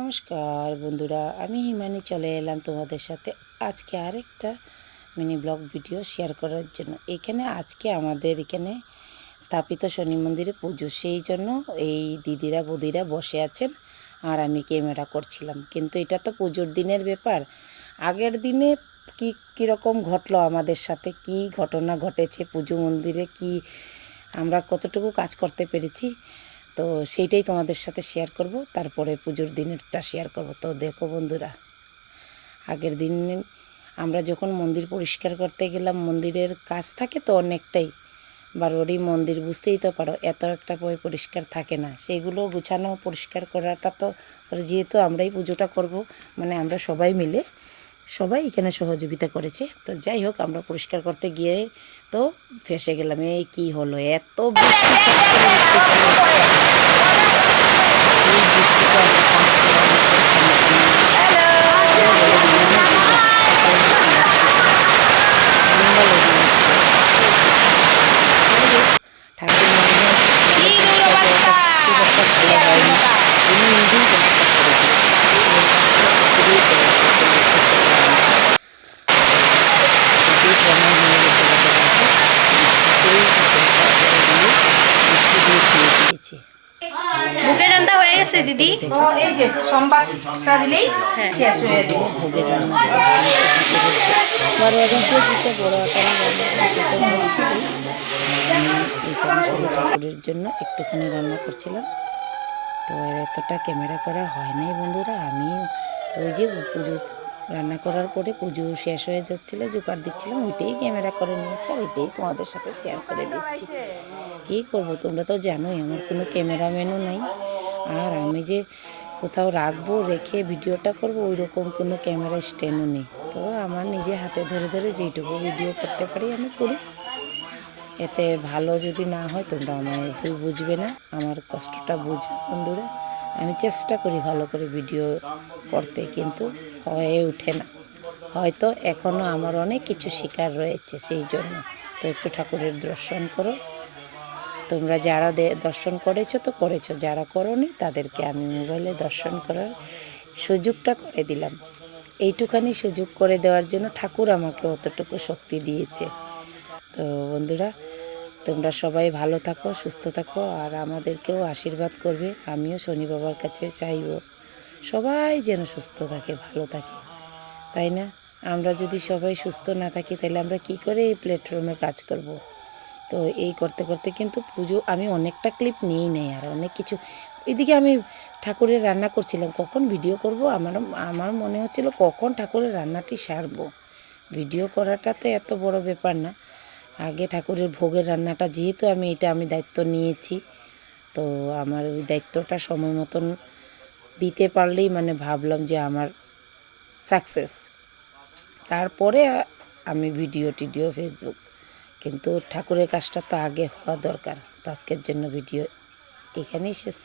নমস্কার বন্ধুরা, আমি হিমানি চলে এলাম তোমাদের সাথে আজকে আরেকটা মিনি ব্লগ ভিডিও শেয়ার করার জন্য। আজকে আমাদের এখানে স্থাপিত শনি মন্দিরে পুজো, সেই জন্য এই দিদিরা বৌদিরা বসে আছেন আর আমি ক্যামেরা করছিলাম। কিন্তু এটা তো পুজোর দিনের ব্যাপার। আগের দিনে কীরকম ঘটলো আমাদের সাথে, কি ঘটনা ঘটেছে পুজো মন্দিরে, কি আমরা কতটুকু কাজ করতে পেরেছি, তো সেইটাই তোমাদের সাথে শেয়ার করব। তারপরে পুজোর দিনেরটা শেয়ার করব। তো দেখো বন্ধুরা, আগের দিন আমরা যখন মন্দির পরিষ্কার করতে গেলাম, মন্দিরের কাজ থাকে তো অনেকটাই, বারোয়ারি মন্দির বুঝতেই তো পারো, এত একটা পরিষ্কার থাকে না। সেইগুলো গুছানো পরিষ্কার করাটা তো যেহেতু আমরাই পুজোটা করব, মানে আমরা সবাই মিলে সবাই এখানে সহযোগিতা করেছে। তো যাই হোক, আমরা পরিষ্কার করতে গিয়ে তো ফেসে গেলাম। এই কি হলো, এত বৃষ্টি ভোগের রান্না হয়ে গেছে দিদি। এই যে সম্বাসটা দিলেই শেষ হয়ে যাবে। ভোগের রান্না বড় ঠাকুরের জন্য একটুখানি রান্না করছিলাম। তো এতটা ক্যামেরা করা হয় নাই বন্ধুরা। আমি ওই যে পুজো রান্না করার পরে পুজো শেষ হয়ে যাচ্ছিলো, জোগাড় দিচ্ছিলাম, ওইটাই ক্যামেরা করে নিয়েছি আর ওইটাই তোমাদের সাথে শেয়ার করে দিচ্ছি। কী করবো, তোমরা তো জানোই আমার কোনো ক্যামেরাম্যানও নাই, আর আমি যে কোথাও রাখবো রেখে ভিডিওটা করবো ওই রকম কোনো ক্যামেরা স্ট্যান্ডও নেই। তো আমার নিজে হাতে ধরে ধরে যেইটুকু ভিডিও করতে পারি আমি করি। এতে ভালো যদি না হয় তোমরা আমায় ভুল বুঝবে না, আমার কষ্টটা বুঝবে বন্ধুরা। আমি চেষ্টা করি ভালো করে ভিডিও করতে, কিন্তু হয়ে ওঠে না। হয়তো এখনও আমার অনেক কিছু শেখার রয়েছে, সেই জন্য। তো একটু ঠাকুরের দর্শন করো। তোমরা যারা দর্শন করেছো তো করেছো, যারা করোনি তাদেরকে আমি মোবাইলে দর্শন করার সুযোগটা করে দিলাম। এইটুখানি সুযোগ করে দেওয়ার জন্য ঠাকুর আমাকে অতটুকু শক্তি দিয়েছে। তো বন্ধুরা, তোমরা সবাই ভালো থাকো, সুস্থ থাকো, আর আমাদেরকেও আশীর্বাদ করবে। আমিও শনি বাবার কাছে চাইব সবাই যেন সুস্থ থাকে, ভালো থাকে, তাই না? আমরা যদি সবাই সুস্থ না থাকি তাহলে আমরা কি করে এই প্ল্যাটফর্মে কাজ করব? তো এই করতে করতে কিন্তু পুজো আমি অনেকটা ক্লিপ নিয়েই নেই, আর অনেক কিছু এদিকে আমি ঠাকুরের রান্না করছিলাম। কখন ভিডিও করব আমার মনে হচ্ছিল কখন ঠাকুরের রান্নাটি সারবো। ভিডিও করাটা তো এত বড় ব্যাপার না, আগে ঠাকুরের ভোগের রান্নাটা যেহেতু আমি দায়িত্ব নিয়েছি, তো আমার ওই দায়িত্বটা সময় মতন দিতে পারলেই মানে ভাবলাম যে আমার সাকসেস। তারপরে আমি ভিডিও টিডিও ফেসবুক, কিন্তু ঠাকুরের কাজটা তো আগে হওয়া দরকার। তো আজকের জন্য ভিডিও এখানেই শেষ।